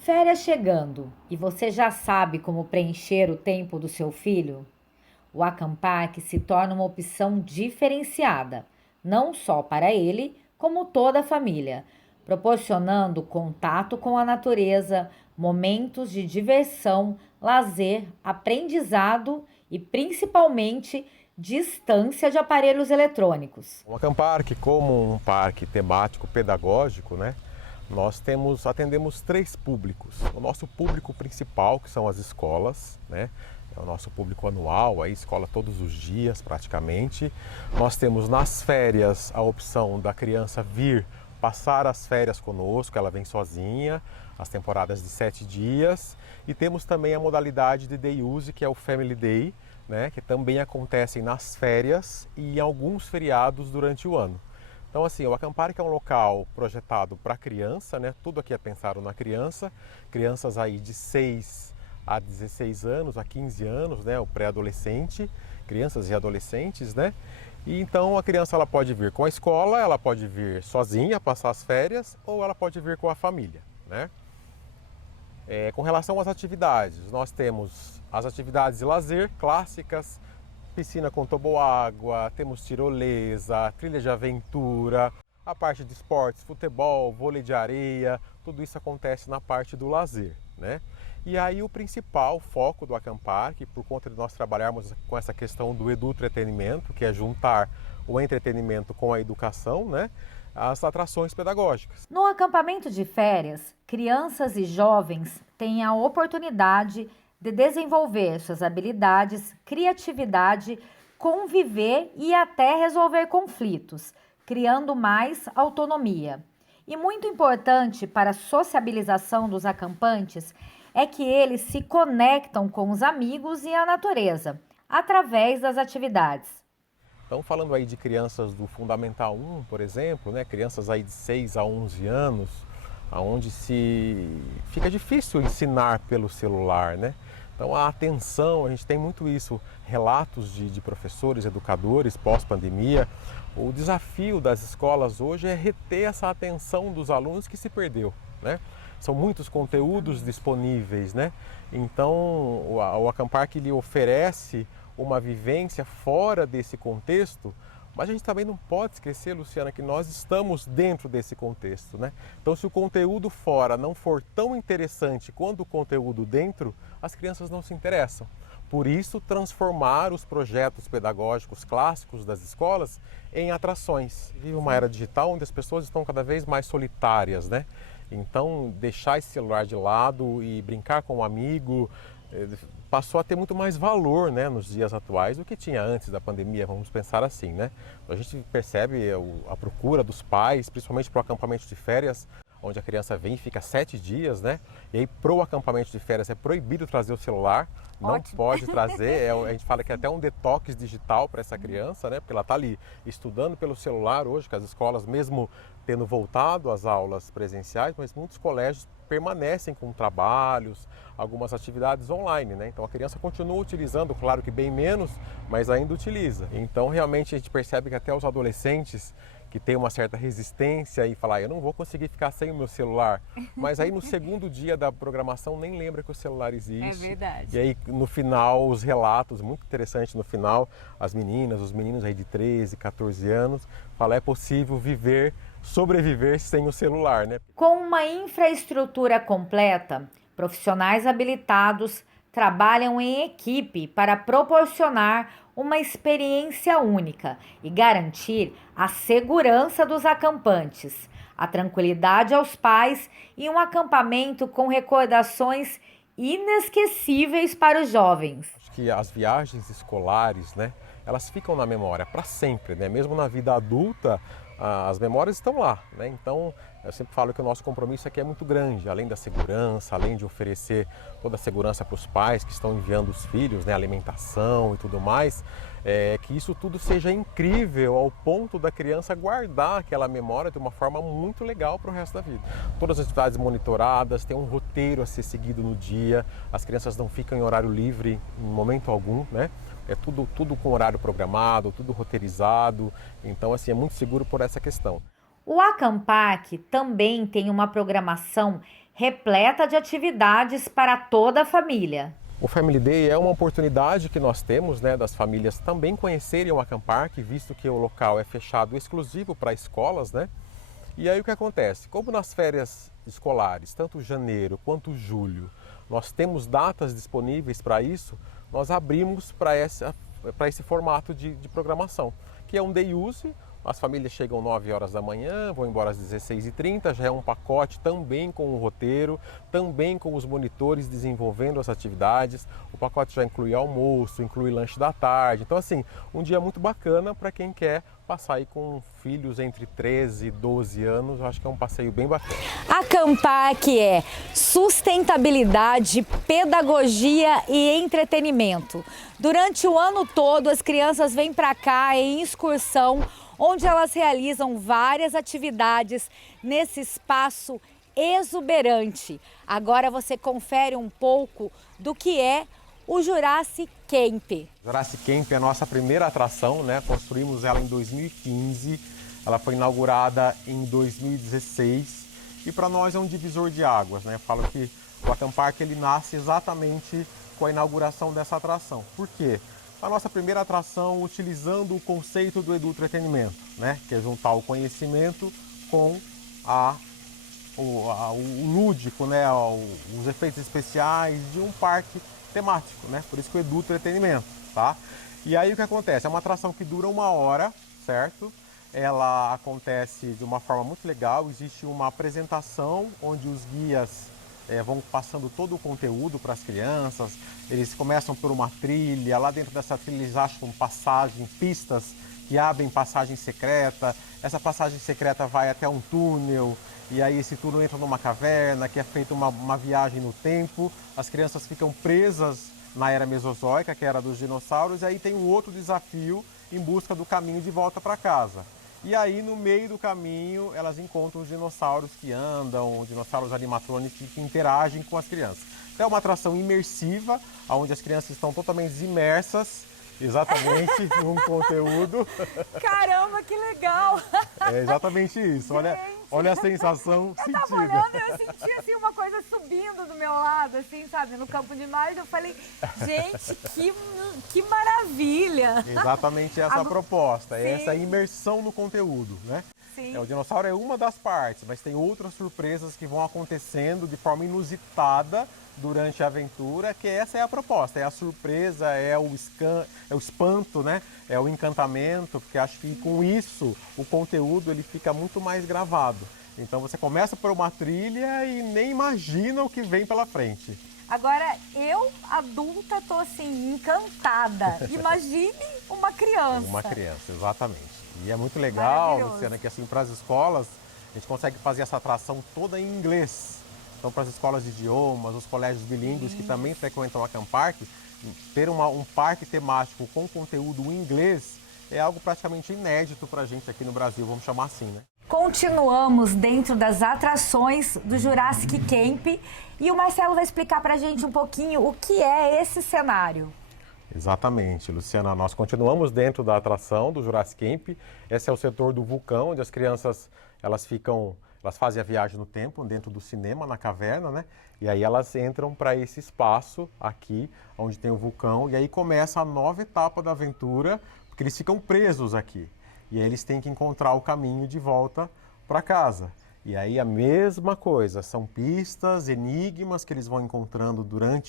Férias chegando e você já sabe como preencher o tempo do seu filho? O Acampar se torna uma opção diferenciada, não só para ele, como toda a família, proporcionando contato com a natureza, momentos de diversão, lazer, aprendizado e principalmente distância de aparelhos eletrônicos. O Acampark, como um parque temático pedagógico, né, atendemos três públicos. O nosso público principal, que são as escolas, né, é o nosso público anual, aí escola todos os dias praticamente. Nós temos nas férias a opção da criança vir passar as férias conosco, ela vem sozinha, as temporadas de 7 dias. E temos também a modalidade de Day Use, que é o Family Day, né, que também acontecem nas férias e em alguns feriados durante o ano. Então, assim, o Acampar é um local projetado para criança, né? Tudo aqui é pensado na criança, crianças aí de 6 a 16 anos, a 15 anos, né? O pré-adolescente, crianças e adolescentes, né? E então a criança ela pode vir com a escola, ela pode vir sozinha passar as férias ou ela pode vir com a família, né? Com relação às atividades, nós temos as atividades de lazer clássicas, piscina com toboágua, temos tirolesa, trilha de aventura, a parte de esportes, futebol, vôlei de areia, tudo isso acontece na parte do lazer, né? E aí o principal foco do Acampar, que por conta de nós trabalharmos com essa questão do edutretenimento, que é juntar o entretenimento com a educação, né? As atrações pedagógicas. No acampamento de férias, crianças e jovens têm a oportunidade de desenvolver suas habilidades, criatividade, conviver e até resolver conflitos, criando mais autonomia. E muito importante para a sociabilização dos acampantes é que eles se conectam com os amigos e a natureza, através das atividades. Então, falando aí de crianças do Fundamental 1, por exemplo, né, crianças aí de 6 a 11 anos, onde fica difícil ensinar pelo celular, né? Então, a atenção, a gente tem muito isso, relatos de professores, educadores pós-pandemia. O desafio das escolas hoje é reter essa atenção dos alunos que se perdeu, né? São muitos conteúdos disponíveis, né? Então, o Acampar que lhe oferece uma vivência fora desse contexto, mas a gente também não pode esquecer, Luciana, que nós estamos dentro desse contexto, né? Então, se o conteúdo fora não for tão interessante quanto o conteúdo dentro, as crianças não se interessam. Por isso, transformar os projetos pedagógicos clássicos das escolas em atrações. Vive uma era digital onde as pessoas estão cada vez mais solitárias, né? Então, deixar esse celular de lado e brincar com um amigo passou a ter muito mais valor, né, nos dias atuais do que tinha antes da pandemia, vamos pensar assim, né? A gente percebe a procura dos pais, principalmente para o acampamento de férias, onde a criança vem e fica 7 dias, né? E aí, para o acampamento de férias, é proibido trazer o celular, não Ótimo. pode trazer, a gente fala que é até um detox digital para essa criança, né? Porque ela está ali estudando pelo celular hoje, que as escolas, mesmo tendo voltado às aulas presenciais, mas muitos colégios permanecem com trabalhos, algumas atividades online, né? Então a criança continua utilizando, claro que bem menos, mas ainda utiliza. Então realmente a gente percebe que até os adolescentes que têm uma certa resistência e falar, eu não vou conseguir ficar sem o meu celular, mas aí no segundo dia da programação nem lembra que o celular existe. É verdade. E aí no final os relatos, muito interessante no final, as meninas, os meninos aí de 13, 14 anos, falam, é possível sobreviver sem o celular, né? Com uma infraestrutura completa, profissionais habilitados trabalham em equipe para proporcionar uma experiência única e garantir a segurança dos acampantes, a tranquilidade aos pais e um acampamento com recordações inesquecíveis para os jovens. Acho que as viagens escolares, né, elas ficam na memória para sempre, né? Mesmo na vida adulta, as memórias estão lá, né? Então, eu sempre falo que o nosso compromisso aqui é muito grande, além da segurança, além de oferecer toda a segurança para os pais que estão enviando os filhos, né, alimentação e tudo mais, que isso tudo seja incrível ao ponto da criança guardar aquela memória de uma forma muito legal para o resto da vida. Todas as atividades monitoradas, tem um roteiro a ser seguido no dia, as crianças não ficam em horário livre em momento algum, né? É tudo com horário programado, tudo roteirizado, então assim é muito seguro por essa questão. O Acampac também tem uma programação repleta de atividades para toda a família. O Family Day é uma oportunidade que nós temos, né, das famílias também conhecerem o Acampac, visto que o local é fechado exclusivo para escolas, né? E aí o que acontece? Como nas férias escolares, tanto janeiro quanto julho, nós temos datas disponíveis para isso, nós abrimos para esse formato de programação, que é um day use. As famílias chegam 9 horas da manhã, vão embora às 16h30, já é um pacote também com o roteiro, também com os monitores desenvolvendo as atividades. O pacote já inclui almoço, inclui lanche da tarde. Então, assim, um dia muito bacana para quem quer passar aí com filhos entre 13 e 12 anos. Eu acho que é um passeio bem bacana. Acampac é sustentabilidade, pedagogia e entretenimento. Durante o ano todo, as crianças vêm para cá em excursão, onde elas realizam várias atividades nesse espaço exuberante. Agora você confere um pouco do que é o Jurassic Camp. Jurassic Camp é a nossa primeira atração, né? Construímos ela em 2015, ela foi inaugurada em 2016 e para nós é um divisor de águas, né? Eu falo que o Acampac ele nasce exatamente com a inauguração dessa atração. Por quê? A nossa primeira atração utilizando o conceito do edutretenimento, né? Que é juntar o conhecimento com o lúdico, né? Os efeitos especiais de um parque temático, né? Por isso que o edutretenimento, tá? E aí o que acontece? É uma atração que dura 1 hora, certo? Ela acontece de uma forma muito legal, existe uma apresentação onde os guias vão passando todo o conteúdo para as crianças. Eles começam por uma trilha, lá dentro dessa trilha eles acham pistas que abrem passagem secreta. Essa passagem secreta vai até um túnel, e aí esse túnel entra numa caverna, que é feita uma viagem no tempo. As crianças ficam presas na era mesozoica, que era dos dinossauros, e aí tem um outro desafio em busca do caminho de volta para casa. E aí, no meio do caminho, elas encontram os dinossauros que andam, dinossauros animatrônicos que interagem com as crianças. Então, é uma atração imersiva, onde as crianças estão totalmente imersas, exatamente, num conteúdo. Caramba, que legal! É exatamente isso. Olha a sensação sentida. Eu tava olhando e eu senti assim, uma coisa subindo do meu lado, assim, sabe, no Campo de Marte. Eu falei, gente, que maravilha! Exatamente essa a proposta, Sim. essa imersão no conteúdo, né? Sim. O dinossauro é uma das partes, mas tem outras surpresas que vão acontecendo de forma inusitada durante a aventura, que essa é a proposta, é a surpresa, é o espanto, né? É o encantamento, porque acho que com isso o conteúdo ele fica muito mais gravado. Então você começa por uma trilha e nem imagina o que vem pela frente. Agora, eu, adulta, tô assim, encantada. Imagine uma criança. Uma criança, exatamente. E é muito legal, Luciana, que assim, para as escolas, a gente consegue fazer essa atração toda em inglês. Então, para as escolas de idiomas, os colégios bilíngues que também frequentam a Acampac, ter um parque temático com conteúdo em inglês é algo praticamente inédito para a gente aqui no Brasil, vamos chamar assim, né? Continuamos dentro das atrações do Jurassic Camp e o Marcelo vai explicar para a gente um pouquinho o que é esse cenário. Exatamente, Luciana. Nós continuamos dentro da atração do Jurassic Camp. Esse é o setor do vulcão, onde as crianças elas fazem a viagem no tempo, dentro do cinema, na caverna, né? E aí elas entram para esse espaço aqui, onde tem o vulcão, e aí começa a nova etapa da aventura, porque eles ficam presos aqui. E aí eles têm que encontrar o caminho de volta para casa. E aí a mesma coisa, são pistas, enigmas que eles vão encontrando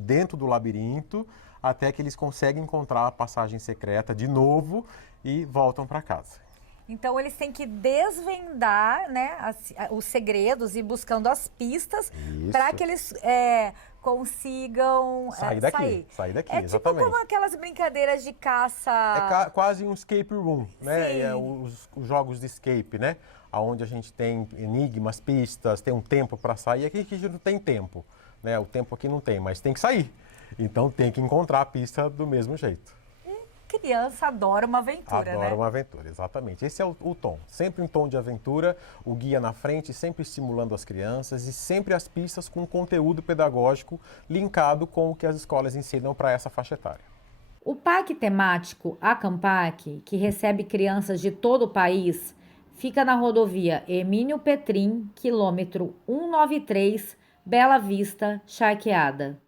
dentro do labirinto, até que eles conseguem encontrar a passagem secreta de novo e voltam para casa. Então eles têm que desvendar, né, os segredos e buscando as pistas para que eles consigam sair daqui. É exatamente. tipo como aquelas brincadeiras de caça. É quase um escape room, né? Os jogos de escape, né? Onde a gente tem enigmas, pistas, tem um tempo para sair. Aqui a gente não tem tempo, né? O tempo aqui não tem, mas tem que sair. Então tem que encontrar a pista do mesmo jeito. Criança adora uma aventura, né? Adora uma aventura, exatamente. Esse é o tom. Sempre um tom de aventura, o guia na frente, sempre estimulando as crianças e sempre as pistas com conteúdo pedagógico linkado com o que as escolas ensinam para essa faixa etária. O parque temático Acampac, que recebe crianças de todo o país, Fica na rodovia Hermínio Petrim, quilômetro 193, Bela Vista, Charqueada.